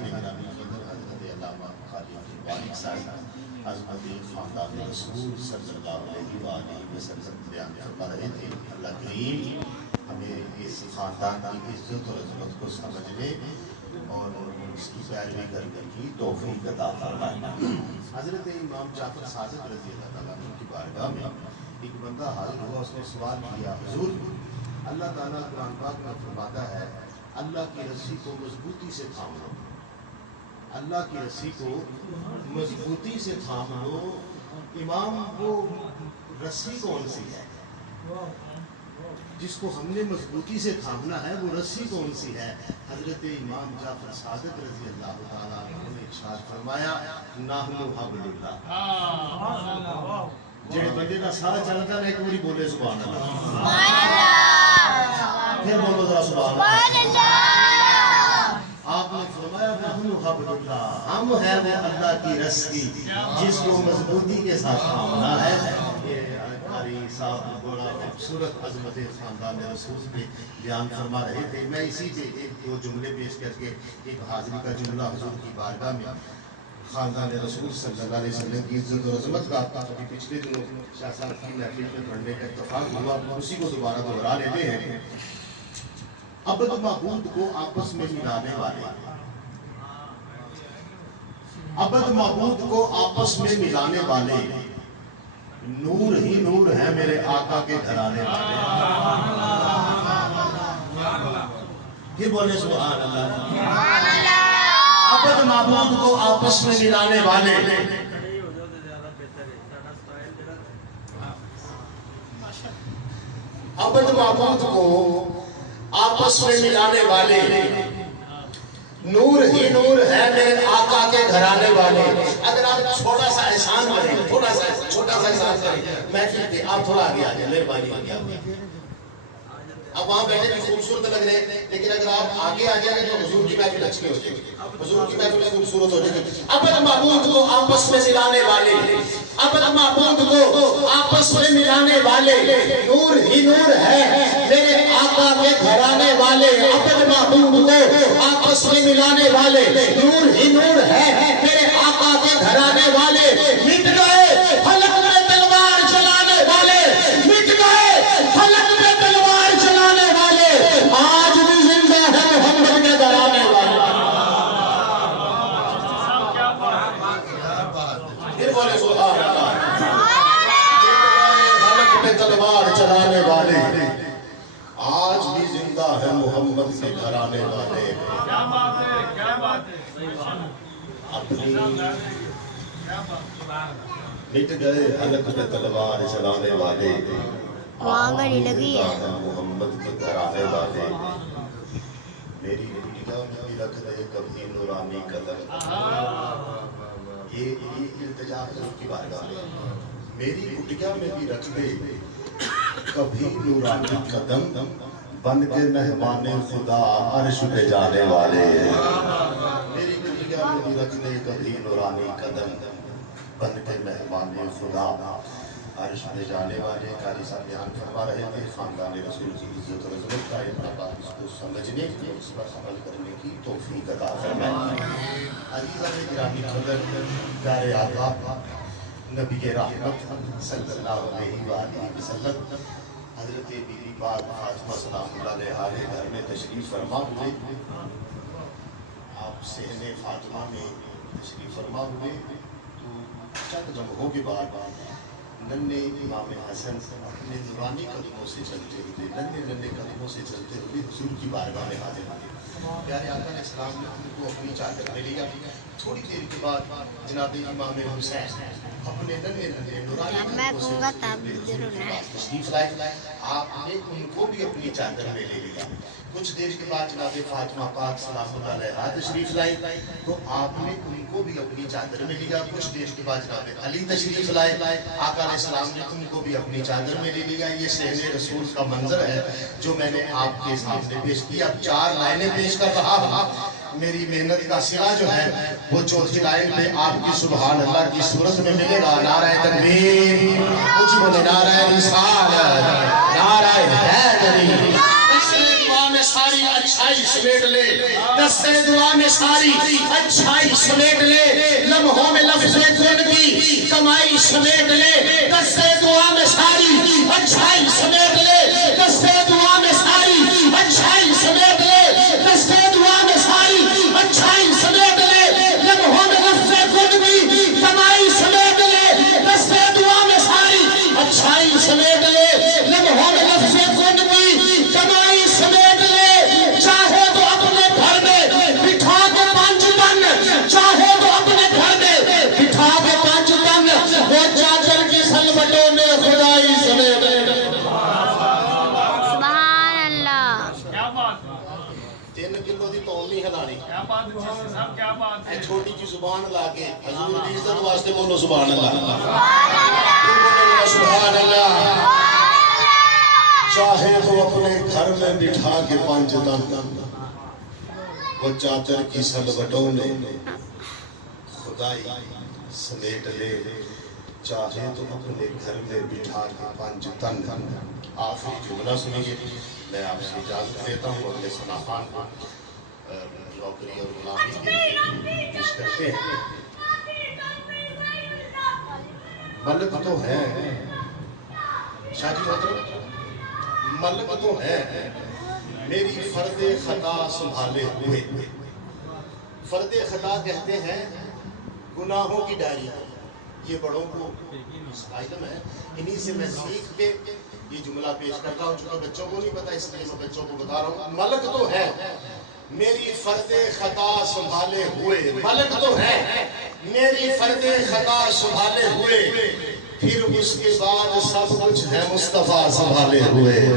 نے گرامی قدر حضرت علامہ قاری والد صاحب عظمت خاندان رسول صلی اللہ علیہ وآلہ وسلم بیان فرما رہے تھے. اللہ کریم ہمیں اس خاندان کی عزت اور عظمت کو سمجھنے اور اس کی پیروی کرنے کی توفیق عطا فرمائے. حضرت امام جعفر صادق رضی اللہ تعالیٰ عنہ کی بارگاہ میں ایک بندہ حاضر ہوا. اس نے سوال کیا, حضور اللہ تعالیٰ قرآن پاک میں فرماتا ہے اللہ کی رسی کو مضبوطی سے تھام لو, اللہ کی رسی کو مضبوطی سے تھام لو. امام وہ رسی کون سی ہے جس کو ہم نے مضبوطی سے تھامنا ہے, وہ رسی کون سی ہے؟ حضرت امام جعفر صادق رضی اللہ تعالیٰ عنہ نے ارشاد فرمایا نحن حبل اللہ. جڑے بندے دا سارا چلتا ہے ایک باری بولے سبحان اللہ, پھر بولو ذرا سبحان اللہ. آپ نے فرمایا نحن حبل اللہ, ہم ہیں وہ اللہ کی رسی جس کو مضبوطی کے ساتھ تھامنا ہے. قاری صاحب بڑا خوبصورت عظمت خاندان رسول پہ بیان فرما رہے تھے. میں اسی پہ ایک دو جملے پیش کر کے ایک حاضری کا جملہ حضور کی بارگاہ میں خاندان رسول صلی اللہ علیہ وسلم کی عزت اور عظمت کا ابھی پچھلے دنوں شاہ صاحب کی محفل میں پڑھنے کا اتفاق ہوا, اسی کو دوبارہ دہرا لیتے ہیں. ابد معبود کو آپس میں ملانے والے, ابد معبود کو آپس میں ملانے والے نور ہی نور ہے میرے آقا کے گھرانے والے. یہ بولے سبحان اللہ. ابد معبود کو آپس میں ملانے والے, ابد معبود کو آپس میں ملانے والے نور ہی نور ہے میرے آقا کے گھرانے والے. اگر آپ چھوٹا سا احسان کریں, تھوڑا سا چھوٹا سا احسان کریں محفل کے, آپ تھوڑا آگے آ جائیں مہربانی آگے. اب وہاں بیٹھے بھی خوبصورت لگ رہے ہیں, لیکن اگر آپ آگے آ جائیں تو حضور کی محفل اچھی ہو جائے گی, حضور کی محفل خوبصورت ہو جائے گی. ابد معبود کو آپس میں ملانے والے, ابد معبود کو آپس میں ملانے والے نور ہی نور ہے میرے آقا کے گھرانے والے. ابد معبود کو آپس میں ملانے والے نور ہی نور ہے میرے آقا کے گھرانے والے. مٹ گئے فلک میں تلوار چلانے والے, مٹ گئے فلک میں تلوار چلانے والے, آج بھی زندہ ہے محمد کے گھرانے والے. پھر بولے سبحان اللہ. فلک میں تلوار چلانے والے آج بھی زندہ ہے محمد کے گھرانے والے. اپنی مٹ گئے حلق میں تلوار چلانے والے, محمد کے گھرانے والے. میری نگاہ میں بھی رکھ دے کبھی نورانی قدم. یہ التجا حضور کی بارگاہ میں, میری کٹیا میں بھی رکھ دے کبھی نورانی قدم, بن کے مہمان خدا عرش پہ جانے والے. میری کٹیا میں بھی رکھ دے کبھی نورانی قدم, بن کے مہمان خدا عرش پہ جانے والے. قاری صاحب بیان فرما رہے تھے خاندان رسول کی عزت اور عظمت کا انتباہ اس کو سمجھنے کی, اس پر عمل کرنے کی توفیق عطا فرمائے. عزیزان گرامی قدر, پیارے آقا نبی رحمت صلی اللہ علیہ وآلہ وسلم حضرت بی بی پاک فاطمہ سلام اللہ علیہ گھر میں تشریف فرما ہوئے. آپ صحن فاطمہ میں تشریف فرما ہوئے تو چند لمحوں کے بعد ننھے امام حسن اپنے نورانی قدموں سے چلتے ہوئے, ننھے قدموں سے چلتے ہوئے حضور کی بارگاہ میں حاضر ہوئے. پیارے آقا علیہ السلام نے ان کو اپنی چادر میں لیا. تھوڑی دیر کے بعد جناب امام حسین اپنے ننھے نورانی قدموں سے تشریف لائے. آپ نے ان کو بھی اپنی چادر میں لے لیا. کچھ دیر کے بعد جناب فاطمہ پاک سلام اللہ علیہا تشریف لائی تو آپ نے ان کو بھی اپنی چادر میں لیا. کچھ دیر کے بعد جناب علی تشریف لائے, آقا علیہ السلام نے ان کو بھی اپنی چادر میں لے لیا. یہ صحن رسول کا منظر ہے جو میں نے آپ کے سامنے پیش کیا. اب 4 لائنیں پیش کر رہا ہوں. میری محنت کا سرا جو ہے وہ چوتھی لائن میں آپ کی سبحان اللہ کی صورت میں ملے گا. نعرہ تکبیر, کچھ بولے نعرہ رسالت, نعرہ حیدری. ساری اچھائی سمیٹ لے، دستے دعا میں ساری اچھائی سمیٹ لے، لمحوں میں لفظ کن کی کمائی سمیٹ لے، دستے دعا میں ساری اچھائی سمیٹ لے، دستے دعا میں ساری اچھائی سمیٹ لے، دستے دعا میں ساری اچھائی سمیٹ لے، لمحوں میں لفظ کن کی کمائی سمیٹ لے، دستے دعا میں ساری اچھائی سمیٹ لے، لمحوں میں لفظ کن کی کمائی سمیٹ لے، چاہے تو اپنے گھر میں بٹھا کے 5 ٹن، چاہے تو اپنے گھر میں بٹھا کے 5 ٹن، وہ چادر کی سلوٹوں میں خدائی سمیٹ لے۔ سبحان اللہ، 3 کلو دی تول نہیں ہلانی، اے چھوٹی کی زبان لا کے حضور دی عزت واسطے بولو سبحان اللہ، سبحان اللہ۔ چاہے تو اپنے گھر میں بٹھا کے 5 ٹن، وہ چادر کی سلوٹوں نے خدائی سمیٹ لے، چاہے تو اپنے گھر میں بٹھا کے 5 ٹن۔ آخری جملہ سنیے، میں آپ سے اجازت دیتا ہوں، اگلے ثنا خان کو نوکری اور غلامی کے لیے پیش کرتے ہیں۔ ملک تو ہے شاہ جی محترم، ملک تو ہے، میری فرد خطا سنبھالے ہوئے۔ فرد خطا کہتے ہیں گناہوں کی ڈائری، یہ بڑوں کو علم ہے، انہی سے میں سیکھ کے یہ جملہ پیش کرتا ہوں، چونکہ بچوں کو نہیں پتا اس لیے میں بچوں کو بتا رہا ہوں۔ ملک تو ہے میری فرد خطا سنبھالے ہوئے، ملک تو ہے میری فرد خطا سنبھالے ہوئے، پھر اس کے بعد سب کچھ ہے مصطفیٰ سنبھالے ہوئے۔